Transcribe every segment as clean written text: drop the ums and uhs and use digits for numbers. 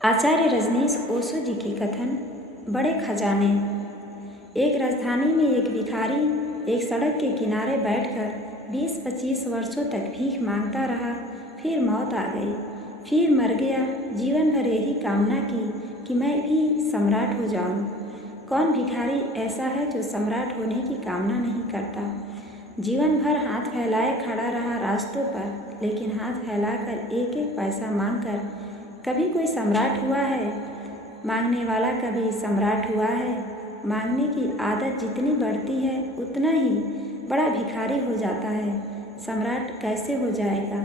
आचार्य रजनीश ओशो जी की कथन बड़े खजाने। एक राजधानी में एक भिखारी एक सड़क के किनारे बैठकर 20-25 वर्षों तक भीख मांगता रहा। फिर मौत आ गई, फिर मर गया। जीवन भर यही कामना की कि मैं भी सम्राट हो जाऊं। कौन भिखारी ऐसा है जो सम्राट होने की कामना नहीं करता। जीवन भर हाथ फैलाए खड़ा रहा रास्तों पर, लेकिन हाथ फैलाकर एक एक पैसा मांगकर कभी कोई सम्राट हुआ है? मांगने वाला कभी सम्राट हुआ है? मांगने की आदत जितनी बढ़ती है उतना ही बड़ा भिखारी हो जाता है। सम्राट कैसे हो जाएगा?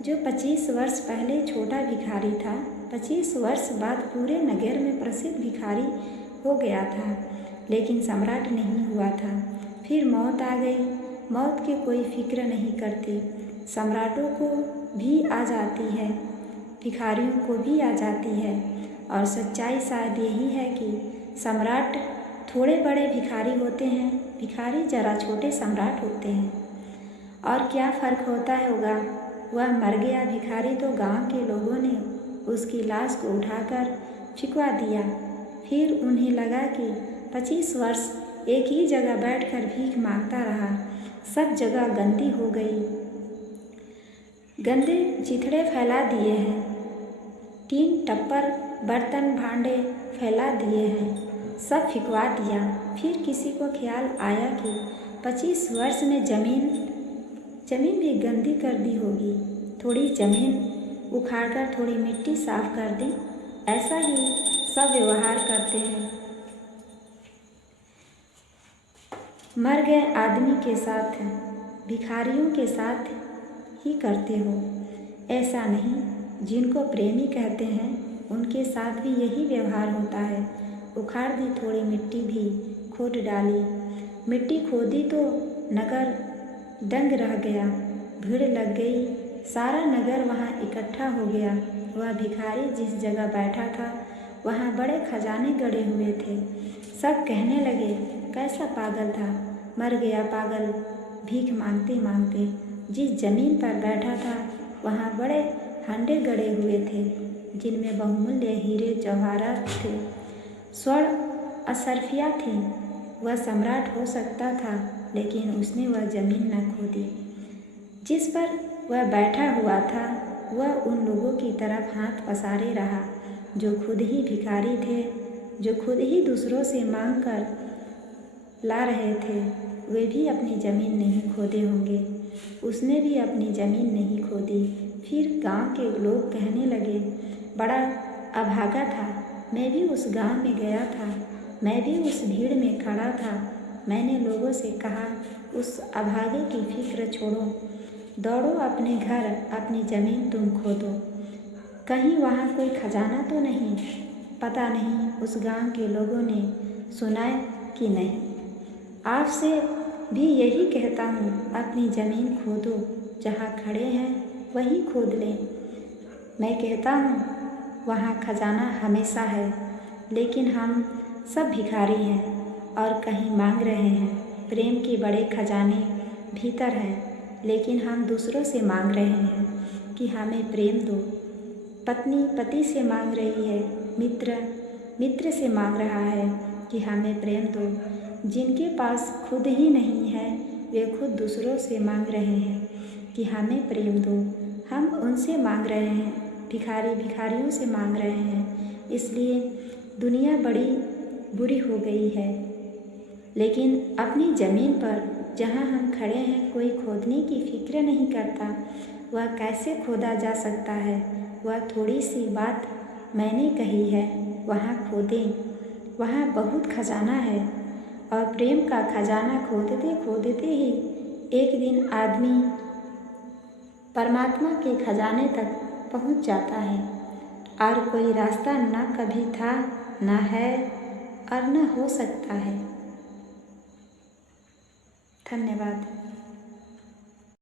जो 25 वर्ष पहले छोटा भिखारी था, 25 वर्ष बाद पूरे नगर में प्रसिद्ध भिखारी हो गया था, लेकिन सम्राट नहीं हुआ था। फिर मौत आ गई। मौत की कोई फिक्र नहीं करती। सम्राटों को भी आ जाती है, भिखारियों को भी आ जाती है। और सच्चाई शायद यही है कि सम्राट थोड़े बड़े भिखारी होते हैं, भिखारी जरा छोटे सम्राट होते हैं। और क्या फ़र्क होता होगा? वह मर गया भिखारी तो गांव के लोगों ने उसकी लाश को उठाकर फिकवा दिया। फिर उन्हें लगा कि 25 वर्ष एक ही जगह बैठकर भीख मांगता रहा, सब जगह गंदी हो गई, गंदे चिथड़े फैला दिए हैं, टीन टप्पर बर्तन भांडे फैला दिए हैं, सब फिकवा दिया। फिर किसी को ख्याल आया कि 25 वर्ष में ज़मीन भी गंदी कर दी होगी। थोड़ी ज़मीन उखाड़कर थोड़ी मिट्टी साफ कर दी। ऐसा ही सब व्यवहार करते हैं। मर गए आदमी के साथ भिखारियों के साथ ही करते हो। ऐसा नहीं, जिनको प्रेमी कहते हैं उनके साथ भी यही व्यवहार होता है। उखाड़ दी थोड़ी मिट्टी भी खोद डाली। मिट्टी खोदी तो नगर दंग रह गया, भीड़ लग गई, सारा नगर वहाँ इकट्ठा हो गया। वह भिखारी जिस जगह बैठा था वहाँ बड़े खजाने गड़े हुए थे। सब कहने लगे, कैसा पागल था, मर गया पागल भीख मांगते मांगते। जिस जमीन पर बैठा था वहाँ बड़े हंडे गड़े हुए थे, जिनमें बहुमूल्य हीरे जवाहरात थे, स्वर्ण अशर्फियाँ थीं। वह सम्राट हो सकता था, लेकिन उसने वह जमीन न खोदी जिस पर वह बैठा हुआ था। वह उन लोगों की तरफ हाथ पसारे रहा जो खुद ही भिखारी थे, जो खुद ही दूसरों से मांग कर ला रहे थे। वे भी अपनी ज़मीन नहीं खोदे होंगे, उसने भी अपनी ज़मीन नहीं खोदी। फिर गांव के लोग कहने लगे, बड़ा अभागा था, मैं भी उस गांव में गया था, मैं भी उस भीड़ में खड़ा था। मैंने लोगों से कहा, उस अभागे की फिक्र छोड़ो, दौड़ो अपने घर, अपनी ज़मीन तुम खोदो, कहीं वहाँ कोई खजाना तो नहीं। पता नहीं उस गांव के लोगों ने सुना कि नहीं। आपसे भी यही कहता हूँ, अपनी ज़मीन खोदो, जहाँ खड़े हैं वहीं खोद लें। मैं कहता हूँ वहाँ खजाना हमेशा है, लेकिन हम सब भिखारी हैं और कहीं मांग रहे हैं। प्रेम के बड़े खजाने भीतर हैं, लेकिन हम दूसरों से मांग रहे हैं कि हमें प्रेम दो। पत्नी पति से मांग रही है, मित्र से मांग रहा है कि हमें प्रेम दो। जिनके पास खुद ही नहीं है वे खुद दूसरों से मांग रहे हैं कि हमें प्रेम दो। हम उनसे मांग रहे हैं, भिखारियों से मांग रहे हैं। इसलिए दुनिया बड़ी बुरी हो गई है। लेकिन अपनी ज़मीन पर जहाँ हम खड़े हैं कोई खोदने की फिक्र नहीं करता। वह कैसे खोदा जा सकता है? वह थोड़ी सी बात मैंने कही है, वहाँ खोदें, वहाँ बहुत खजाना है। और प्रेम का खजाना खोदते खोदते ही एक दिन आदमी परमात्मा के खजाने तक पहुँच जाता है। और कोई रास्ता न कभी था, न है और न हो सकता है। धन्यवाद।